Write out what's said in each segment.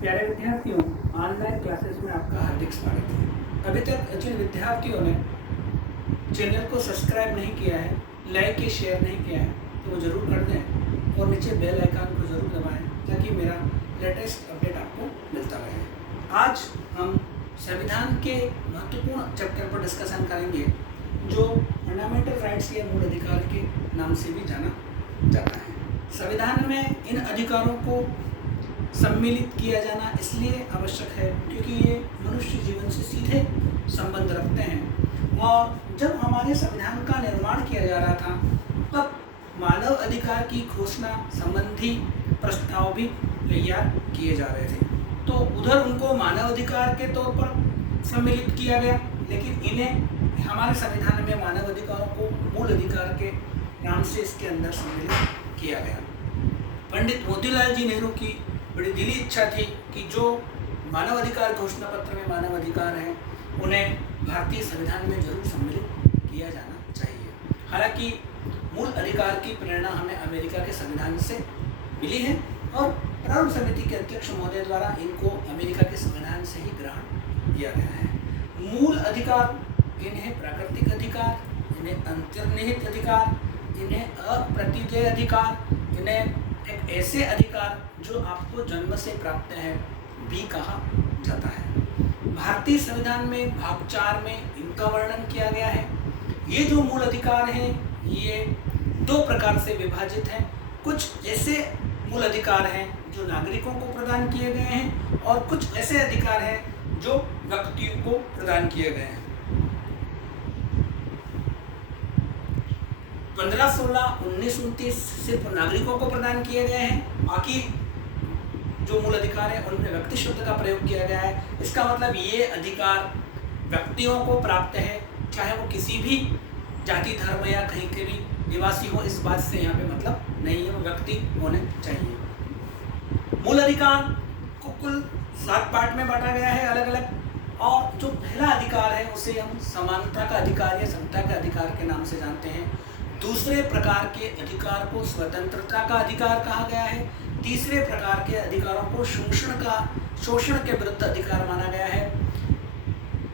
प्यारे विद्यार्थियों, online classes में आपका हार्दिक स्वागत है। अभी तक जिन विद्यार्थियों ने चैनल को सब्सक्राइब नहीं किया है, लाइक या शेयर नहीं किया है, तो वो ज़रूर कर दें और नीचे बेल आइकन को ज़रूर दबाएं ताकि मेरा लेटेस्ट अपडेट आपको मिलता रहे। आज हम संविधान के महत्वपूर्ण चैप्टर पर डिस्कशन करेंगे जो फंडामेंटल राइट्स या मूल अधिकार के नाम से भी जाना जाता है। संविधान में इन अधिकारों को सम्मिलित किया जाना इसलिए आवश्यक है क्योंकि ये मनुष्य जीवन से सीधे संबंध रखते हैं। और जब हमारे संविधान का निर्माण किया जा रहा था तब मानव अधिकार की घोषणा संबंधी प्रस्ताव भी तैयार किए जा रहे थे, तो उधर उनको मानव अधिकार के तौर पर सम्मिलित किया गया, लेकिन इन्हें हमारे संविधान में मानव अधिकारों को मूल अधिकार के नाम से इसके अंदर सम्मिलित किया गया। पंडित मोतीलाल जी नेहरू की बड़ी दिली इच्छा थी कि जो मानव अधिकार घोषणा पत्र में मानव अधिकार हैं उन्हें भारतीय संविधान में जरूर सम्मिलित किया जाना चाहिए। हालांकि मूल अधिकार की प्रेरणा हमें अमेरिका के संविधान से मिली है और प्रारूप समिति के अध्यक्ष महोदय द्वारा इनको अमेरिका के संविधान से ही ग्रहण किया गया है। मूल अधिकार, इन्हें प्राकृतिक अधिकार, इन्हें अंतर्निहित अधिकार, इन्हें अप्रतिदेय अधिकार, इन्हें एक ऐसे अधिकार जो आपको जन्म से प्राप्त है भी कहा जाता है। भारतीय संविधान में भाग 4 में इनका वर्णन किया गया है। ये जो मूल अधिकार हैं ये 2 प्रकार से विभाजित हैं। कुछ ऐसे मूल अधिकार हैं जो नागरिकों को प्रदान किए गए हैं और कुछ ऐसे अधिकार हैं जो व्यक्तियों को प्रदान किए गए हैं। 1516-1929 सिर्फ नागरिकों को प्रदान किए गए हैं, बाकी जो मूल अधिकार है उनमें व्यक्ति शब्द का प्रयोग किया गया है। इसका मतलब ये अधिकार व्यक्तियों को प्राप्त है, चाहे वो किसी भी जाति धर्म या कहीं के भी निवासी हो, इस बात से यहाँ पे मतलब नहीं है, वो व्यक्ति होने चाहिए। मूल अधिकार को कुल 7 पार्ट में बांटा गया है अलग अलग, और जो पहला अधिकार है उसे हम समानता का अधिकार या समता के अधिकार के नाम से जानते हैं। दूसरे प्रकार के अधिकार को स्वतंत्रता का अधिकार कहा गया है। तीसरे प्रकार के अधिकारों को शोषण के विरुद्ध अधिकार माना गया है।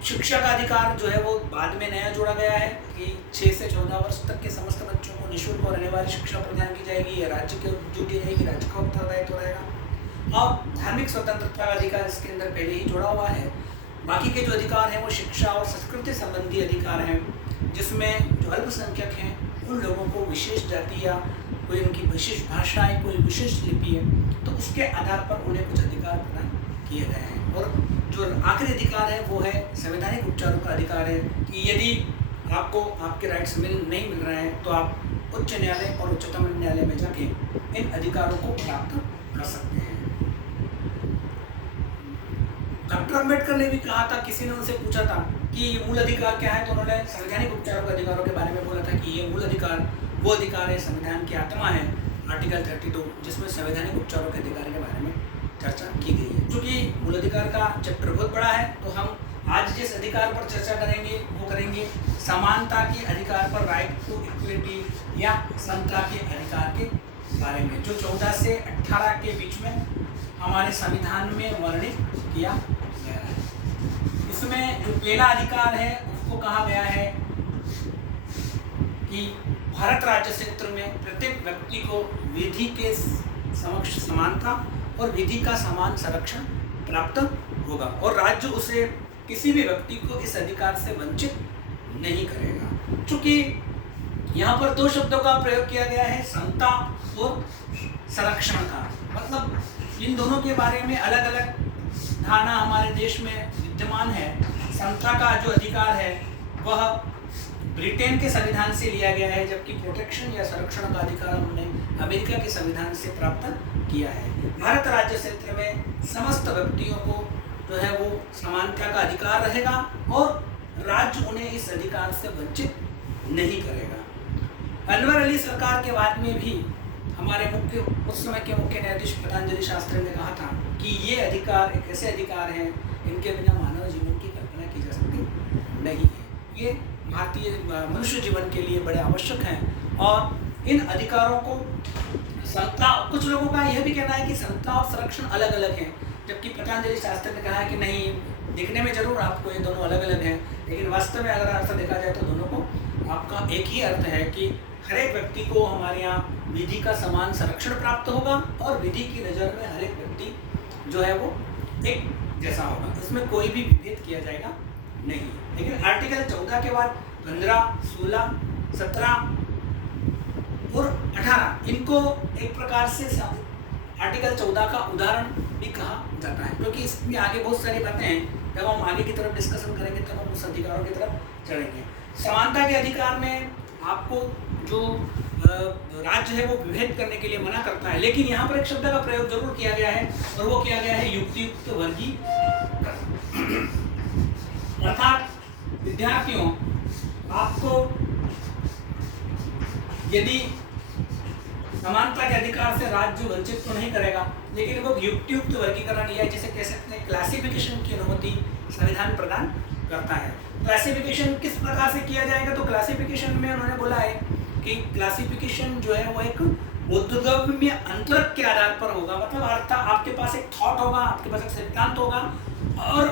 शिक्षा का अधिकार जो है वो बाद में नया जोड़ा गया है कि 6 से 14 वर्ष तक के समस्त बच्चों को निःशुल्क और अनिवार्य शिक्षा प्रदान की जाएगी, या राज्य की ड्यूटी रहेगी, राज्य का उत्तरदायित्व रहेगा। और धार्मिक स्वतंत्रता का अधिकार इसके अंदर पहले ही जोड़ा हुआ है। बाकी के जो अधिकार हैं वो शिक्षा और संस्कृति संबंधी अधिकार हैं, जिसमें जो अल्पसंख्यक हैं उन लोगों को विशेष जाति या कोई उनकी विशेष भाषा है, कोई विशेष लिपि है, तो उसके आधार पर उन्हें कुछ अधिकार प्रदान किए गए हैं। और जो आखिरी अधिकार है वो है संवैधानिक उपचारों का अधिकार है कि यदि आपको आपके राइट्स नहीं मिल रहे हैं तो आप उच्च न्यायालय और उच्चतम न्यायालय में जाके इन अधिकारों को प्राप्त कर सकते हैं। डॉक्टर अम्बेडकर ने भी कहा था, किसी ने उनसे पूछा था कि ये मूल अधिकार क्या है, तो उन्होंने संवैधानिक उपचारों के अधिकारों के बारे में बोला था कि ये मूल अधिकार वो अधिकार है, संविधान की आत्मा है, आर्टिकल 32, जिसमें संवैधानिक उपचारों के अधिकार के बारे में चर्चा की गई है। क्योंकि मूल अधिकार का चैप्टर बहुत बड़ा है, तो हम आज जिस अधिकार पर चर्चा करेंगे वो करेंगे समानता के अधिकार पर, राइट टू इक्वलिटी या समता के अधिकार के बारे में, जो 14 से 18 के बीच में हमारे संविधान में वर्णित किया गया है। इसमें जो पहला अधिकार है उसको कहा गया है कि भारत राज्य क्षेत्र में प्रत्येक व्यक्ति को विधि के समक्ष समानता और विधि का समान संरक्षण प्राप्त होगा, और राज्य उसे किसी भी व्यक्ति को इस अधिकार से वंचित नहीं करेगा। चूँकि यहाँ पर 2 शब्दों का प्रयोग किया गया है, समता और संरक्षण का, मतलब इन दोनों के बारे में अलग अलग धारणा हमारे देश में विद्यमान है। समता का जो अधिकार है वह ब्रिटेन के संविधान से लिया गया है, जबकि प्रोटेक्शन या संरक्षण का अधिकार हमने अमेरिका के संविधान से प्राप्त किया है। भारत राज्य क्षेत्र में समस्त व्यक्तियों को जो है वो समानता का अधिकार रहेगा और राज्य उन्हें इस अधिकार से वंचित नहीं करेगा। अनवर अली सरकार के बाद में भी हमारे उस समय के मुख्य न्यायाधीश पतंजलि शास्त्री ने कहा था कि ये अधिकार एक ऐसे अधिकार हैं इनके बिना मानव जीवन की कल्पना की जा सकती नहीं है। ये भारतीय मनुष्य जीवन के लिए बड़े आवश्यक हैं, और इन अधिकारों को समता, कुछ लोगों का यह भी कहना है कि समता और संरक्षण अलग अलग हैं, जबकि पतंजलि शास्त्र ने कहा है कि नहीं, दिखने में जरूर आपको ये दोनों अलग अलग हैं, लेकिन वास्तव में अगर अर्थ देखा जाए तो दोनों को आपका एक ही अर्थ है कि हर एक व्यक्ति को हमारे यहाँ विधि का समान संरक्षण प्राप्त होगा और विधि की नज़र में हर एक व्यक्ति जो है वो एक जैसा होगा, इसमें कोई भी विभेद किया जाएगा नहीं। लेकिन आर्टिकल 14 के बाद 15, 16, 17 और 18 इनको एक प्रकार से आर्टिकल 14 का उदाहरण भी कहा जाता है, क्योंकि इसमें आगे बहुत सारी बातें हैं। जब हम आगे की तरफ डिस्कशन करेंगे तब हम उस अधिकारों की तरफ चढ़ेंगे। समानता के अधिकार में आपको जो राज्य है वो विभेद करने के लिए मना करता है, लेकिन यहाँ पर एक शब्द का प्रयोग जरूर किया गया है और वो किया गया है युक्तियुक्त वर्गीकरण। अर्थात विद्यार्थियों, आपको यदि समानता के अधिकार से राज्य वंचित तो नहीं करेगा, लेकिन वो युक्तियुक्त वर्गीकरण या जिसे कह सकते हैं क्लासिफिकेशन की अनुमति संविधान प्रदान करता है। क्लासिफिकेशन किस प्रकार से किया जाएगा, तो क्लासिफिकेशन में उन्होंने बोला है कि क्लासिफिकेशन जो है वो एक बोधगम्य अंतरक के आधार पर होगा। मतलब अर्थात आपके पास एक थॉट होगा, आपके पास एक सिद्धांत होगा, और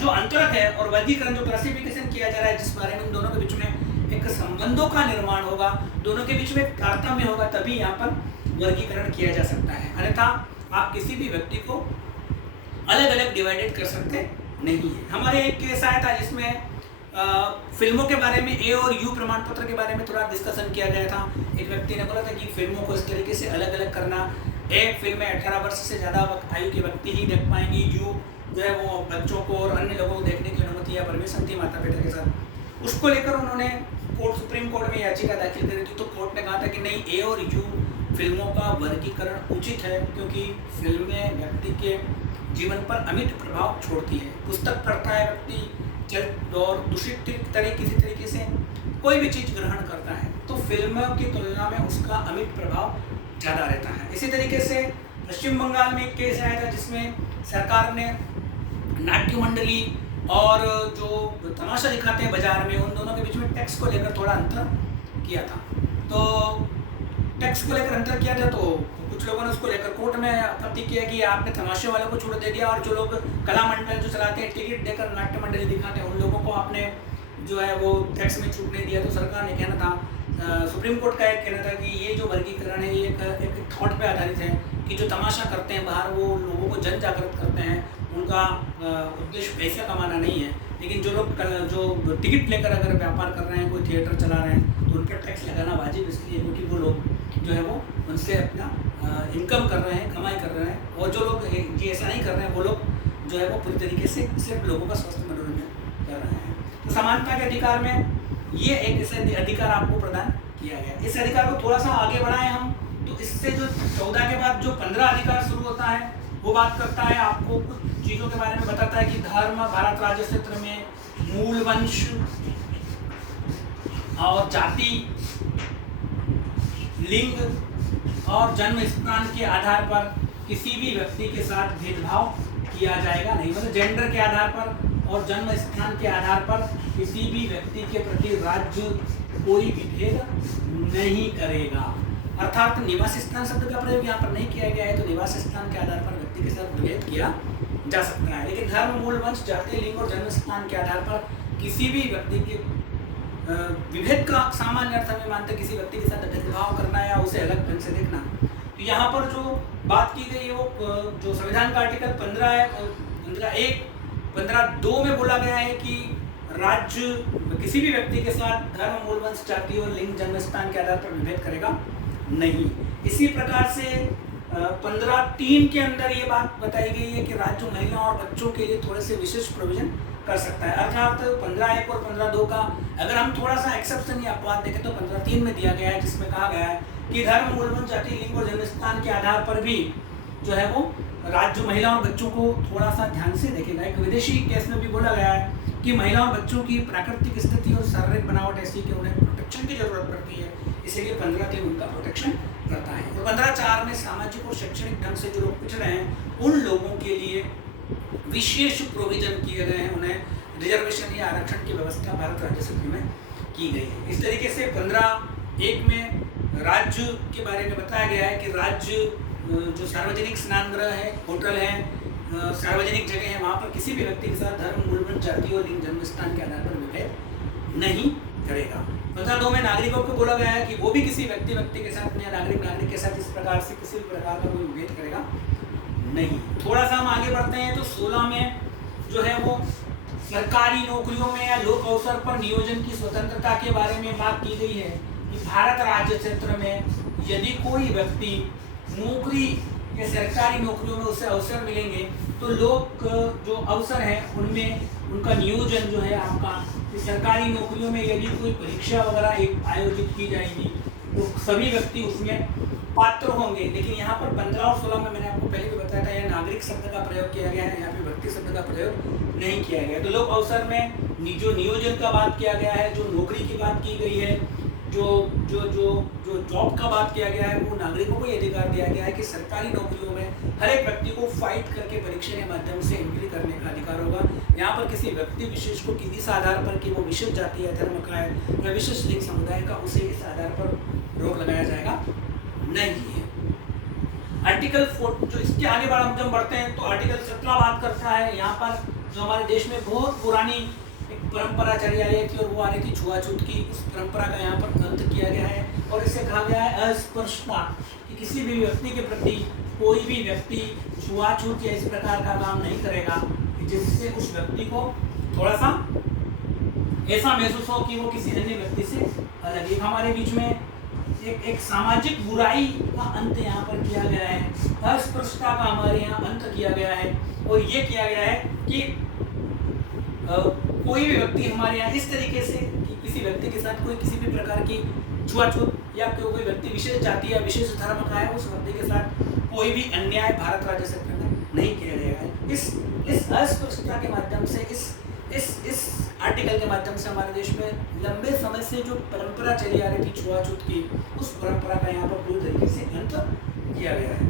जो अंतरक है और वर्गीकरण जो क्लासिफिकेशन किया जा रहा है, जिस बारे में इन दोनों के बीच में एक संबंधों का निर्माण होगा, दोनों के बीच में एक तारतम्य होगा, तभी यहाँ पर वर्गीकरण किया जा सकता है। अन्यथा आप किसी भी व्यक्ति को अलग अलग डिवाइडेड कर सकते नहीं है। हमारे एक केस आया था जिसमें फिल्मों के बारे में ए और यू प्रमाण पत्र के बारे में थोड़ा डिस्कशन किया गया था। एक व्यक्ति ने बोला था कि फिल्मों को इस तरीके से अलग अलग करना, एक फिल्म में 18 वर्ष से ज़्यादा आयु के व्यक्ति ही देख पाएंगे, यू जो है वो बच्चों को और अन्य लोगों को देखने की अनुमति या परमिशन थी माता पिता के साथ। उसको लेकर उन्होंने सुप्रीम कोर्ट में याचिका दाखिल करी थी, तो कोर्ट ने कहा था कि नहीं, ए और यू फिल्मों का वर्गीकरण उचित है, क्योंकि फिल्में व्यक्ति के जीवन पर अमिट प्रभाव छोड़ती है। पुस्तक पढ़ता है व्यक्ति और दूषित किसी तरीके से कोई भी चीज़ ग्रहण करता है, तो फिल्मों की तुलना में उसका अमिट प्रभाव ज़्यादा रहता है। इसी तरीके से पश्चिम बंगाल में एक केस आया था जिसमें सरकार ने नाट्य मंडली और जो तमाशा दिखाते हैं बाजार में, उन दोनों के बीच में टैक्स को लेकर थोड़ा अंतर किया था। तो टैक्स को लेकर अंतर किया था तो कुछ लोगों ने उसको लेकर कोर्ट में आपत्ति किया कि आपने तमाशे वालों को छोड़ दे दिया, और जो लोग कला मंडल जो चलाते हैं, टिकट देकर नाट्य मंडली दिखाते हैं, उन लोगों को आपने जो है वो टैक्स में छूट नहीं दिया। तो सरकार ने कहना था, सुप्रीम कोर्ट का एक कहना था कि ये जो वर्गीकरण है ये एक थॉट पे आधारित है कि जो तमाशा करते हैं बाहर वो लोगों को जन जागृत करते हैं, उनका उद्देश्य पैसा कमाना नहीं है। लेकिन जो लोग जो टिकट लेकर अगर व्यापार कर रहे हैं, कोई थिएटर चला रहे हैं, तो उन पर टैक्स लगाना वाजिब इसलिए क्योंकि वो लोग जो है वो उनसे अपना इनकम कर रहे हैं, कमाई कर रहे हैं, और जो लोग जी ऐसा नहीं कर रहे हैं वो लोग जो है वो पूरी तरीके से सिर्फ लोगों का स्वास्थ्य मनोरंजन कर रहे हैं। तो समानता के अधिकार में ये एक ऐसे अधिकार आपको प्रदान किया गया। इस अधिकार को थोड़ा सा आगे बढ़ाएं हम, तो इससे जो 14 के बाद जो 15 अधिकार शुरू होता है वो बात करता है, आपको कुछ चीज़ों के बारे में बताता है कि धर्म, भारत राज्य क्षेत्र में मूल वंश और जाति, लिंग और जन्म स्थान के आधार पर किसी भी व्यक्ति के साथ भेदभाव किया जाएगा नहीं। मतलब जेंडर के आधार पर और जन्म स्थान के आधार पर किसी भी व्यक्ति के प्रति राज्य कोई विभेद नहीं करेगा। अर्थात निवास स्थान शब्द का प्रयोग यहाँ पर नहीं किया गया है, तो निवास स्थान के आधार पर व्यक्ति के साथ विभेद किया जा सकता है। लेकिन धर्म, मूल वंश, जाति, लिंग और जन्म स्थान के आधार पर किसी भी व्यक्ति के विभेद का सामान्य अर्थ हमें मानते किसी व्यक्ति के साथ भेदभाव करना या उसे अलग ढंग से देखना। तो यहाँ पर जो बात की गई है वो जो संविधान का आर्टिकल 15 है, 15(1), 15(2) में बोला गया है कि राज्य किसी भी व्यक्ति के साथ धर्म, मूल वंश, जाति और लिंग, जन्म स्थान के आधार पर विभेद करेगा नहीं। इसी प्रकार से 15(3) के अंदर ये बात बताई गई है कि राज्य महिलाओं और बच्चों के लिए थोड़े से विशेष प्रोविजन कर सकता है। अर्थात 15(1) और 15(2) का अगर हम थोड़ा सा एक्सेप्शन या अपवाद देखें तो 15(3) में दिया गया है, जिसमें कहा गया है कि धर्म, मूल वंश, जाति, लिंग और जन्म स्थान के आधार पर भी जो है वो राज्य महिलाओं और बच्चों को थोड़ा सा ध्यान से देखेगा। एक विदेशी केस में भी बोला गया है कि महिलाओं और बच्चों की प्राकृतिक स्थिति और शारीरिक बनावट ऐसी कि उन्हें प्रोटेक्शन की जरूरत पड़ती है, इसीलिए 15(3) उनका प्रोटेक्शन करता है। और 15(4) में सामाजिक और शैक्षणिक ढंग से जो लोग पिछड़े हैं उन लोगों के लिए विशेष प्रोविजन किए गए हैं, उन्हें रिजर्वेशन या आरक्षण की व्यवस्था भारत राज्य क्षेत्र में की गई है। इस तरीके से 15(1) में राज्य के बारे में बताया गया है कि राज्य जो सार्वजनिक स्नानगृह है, होटल है, सार्वजनिक जगह है वहाँ पर किसी भी व्यक्ति के साथ धर्म, मूलमंत्र, जाति और लिंग, जन्म स्थान के आधार पर विभेद नहीं करेगा। 15(2) में नागरिकों को बोला गया है कि वो भी किसी व्यक्ति के साथ या नागरिक के साथ इस प्रकार से किसी भी प्रकार का कोई विभेद करेगा नहीं। थोड़ा सा हम आगे बढ़ते हैं तो 16 में जो है वो सरकारी नौकरियों में या लोक अवसर पर नियोजन की स्वतंत्रता के बारे में बात की गई है कि भारत राज्य क्षेत्र में यदि कोई व्यक्ति नौकरी या सरकारी नौकरियों में उसे अवसर मिलेंगे तो लोग जो अवसर हैं उनमें उनका नियोजन जो है आपका सरकारी नौकरियों में यदि कोई परीक्षा वगैरह एक आयोजित की जाएगी तो सभी व्यक्ति उसमें पात्र होंगे। लेकिन यहाँ पर 15 और 16 में मैंने आपको पहले भी बताया था यह नागरिक शब्द का प्रयोग किया गया है, यहाँ पे व्यक्ति शब्द का प्रयोग नहीं किया गया। तो लोक अवसर में जो नियोजन का बात किया गया है, जो नौकरी की बात की गई है, जो जो जो जो जॉब का बात किया गया है, वो नागरिकों को ये अधिकार दिया गया है कि सरकारी नौकरियों में हर एक व्यक्ति को फाइट करके परीक्षा के माध्यम से एंट्री करने का अधिकार होगा। यहाँ पर किसी व्यक्ति विशेष को किस आधार पर कि वो विशेष जाति या धर्म का है या विशेष लिंग समुदाय का, उसे इस आधार पर रोक लगाया जाएगा नहीं है। आर्टिकल 4 जो इसके आगे बार हम जब बढ़ते हैं तो आर्टिकल 17 बात करता है यहाँ पर जो हमारे देश में बहुत पुरानी एक परंपरा चली आ रही थी और वो आ रही थी छुआछूत की। उस परंपरा का यहाँ पर अंत किया गया है और इसे कहा गया है अस्पृश्यता, कि किसी भी व्यक्ति के प्रति कोई भी व्यक्ति छुआछूत या इस प्रकार का काम नहीं करेगा जिससे उस व्यक्ति को थोड़ा सा ऐसा महसूस हो कि वो किसी अन्य व्यक्ति से अलग। एक हमारे बीच में एक सामाजिक बुराई का अंत यहाँ पर किया गया है, अस्पृश्यता का हमारे यहाँ अंत किया गया है और ये किया गया है कि कोई भी व्यक्ति हमारे यहाँ इस तरीके से कि किसी व्यक्ति के साथ कोई किसी भी प्रकार की छुआछूत या कोई व्यक्ति विशेष जाति या विशेष धर्म का है उस व्यक्ति के साथ कोई भी अन्याय भारत राज्य सरकार में नहीं किया जाएगा। इस अस्पृश्यता के माध्यम से इस आर्टिकल के माध्यम से हमारे देश में लंबे समय से जो परंपरा चली आ रही थी छुआछूत की, उस परंपरा का यहाँ पर पूरी तरीके से अंत किया गया है।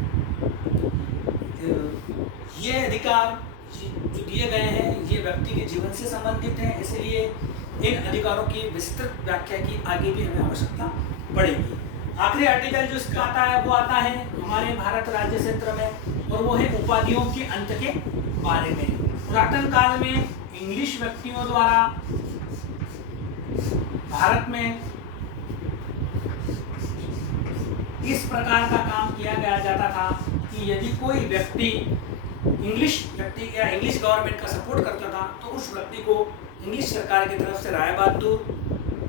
ये अधिकार जो दिए गए हैं ये व्यक्ति के जीवन से संबंधित हैं, इसलिए इन अधिकारों की विस्तृत व्याख्या की आगे भी हमें आवश्यकता पड़ेगी। आखिरी आर्टिकल जो इसका आता है वो आता है हमारे भारत राज्य क्षेत्र में और वो है उपाधियों के अंत के बारे में। पुरातन काल में इंग्लिश व्यक्तियों द्वारा भारत में इस प्रकार का काम किया गया जाता था कि यदि कोई व्यक्ति इंग्लिश व्यक्ति या इंग्लिश गवर्नमेंट का सपोर्ट करता था तो उस व्यक्ति को इंग्लिश सरकार की तरफ से राय बहादुर,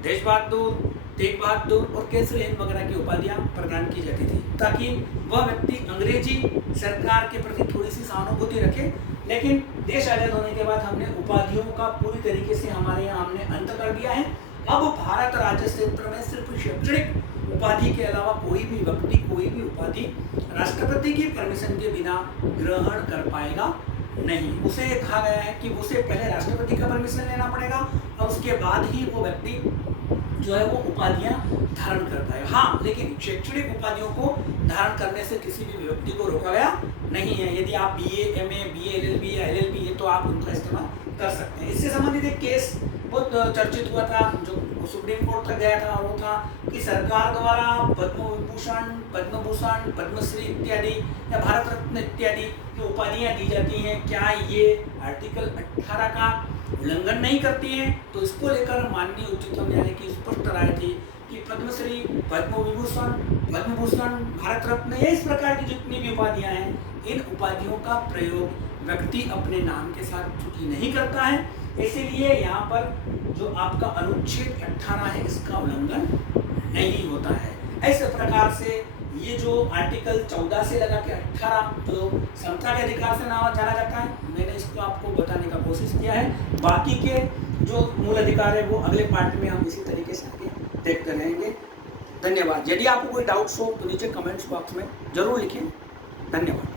देश बहादुर, तेग बहादुर और केसरी हिंद वगैरह की उपाधियां प्रदान की जाती थी ताकि वह व्यक्ति अंग्रेजी सरकार के प्रति थोड़ी सी सहानुभूति रखे। लेकिन देश आजाद होने के बाद हमने उपाधियों का पूरी तरीके से हमारे यहाँ हमने अंत कर दिया है। अब भारत राज्य क्षेत्र में सिर्फ शैक्षणिक उपाधि के अलावा कोई भी व्यक्ति कोई भी उपाधि राष्ट्रपति की परमिशन के बिना ग्रहण कर पाएगा नहीं। उसे कहा गया है कि उसे पहले राष्ट्रपति का परमिशन लेना पड़ेगा और उसके बाद ही वो व्यक्ति जो है वो उपाधियां धारण करता है। हाँ, लेकिन शैक्षणिक उपाधियों को धारण करने से किसी भी व्यक्ति को रोका गया नहीं है। यदि आप BA, MA, BA, LLB या LLB है तो आप उनका इस्तेमाल कर सकते हैं। इससे संबंधित एक केस बहुत चर्चित हुआ था जो सुप्रीम कोर्ट तक गया था और वो था कि सरकार द्वारा पद्म भूषण, पद्मश्री इत्यादि या भारत रत्न इत्यादि जो उपाधियां दी जाती हैं, क्या ये आर्टिकल 18 का उल्लंघन नहीं करती हैं? तो इसको लेकर माननीय उच्चतम न्यायालय की स्पष्ट राय थी कि पद्मश्री, पद्म भूषण, भारत रत्न या इस प्रकार की जितनी भी उपाधियां हैं, इन उपाधियों का प्रयोग व्यक्ति अपने नाम के साथ चूंकि नहीं करता है, इसीलिए यहाँ पर जो आपका अनुच्छेद 18 है इसका उल्लंघन नहीं होता है। ऐसे प्रकार से ये जो आर्टिकल 14 से लगा के 18 जो समता के अधिकार से नाम जाना जाता है, मैंने इसको आपको बताने का कोशिश किया है। बाकी के जो मूल अधिकार है वो अगले पार्ट में हम इसी तरीके से आगे देखते रहेंगे। धन्यवाद। यदि आपको कोई डाउट्स हो तो नीचे कमेंट्स बॉक्स में जरूर लिखें। धन्यवाद।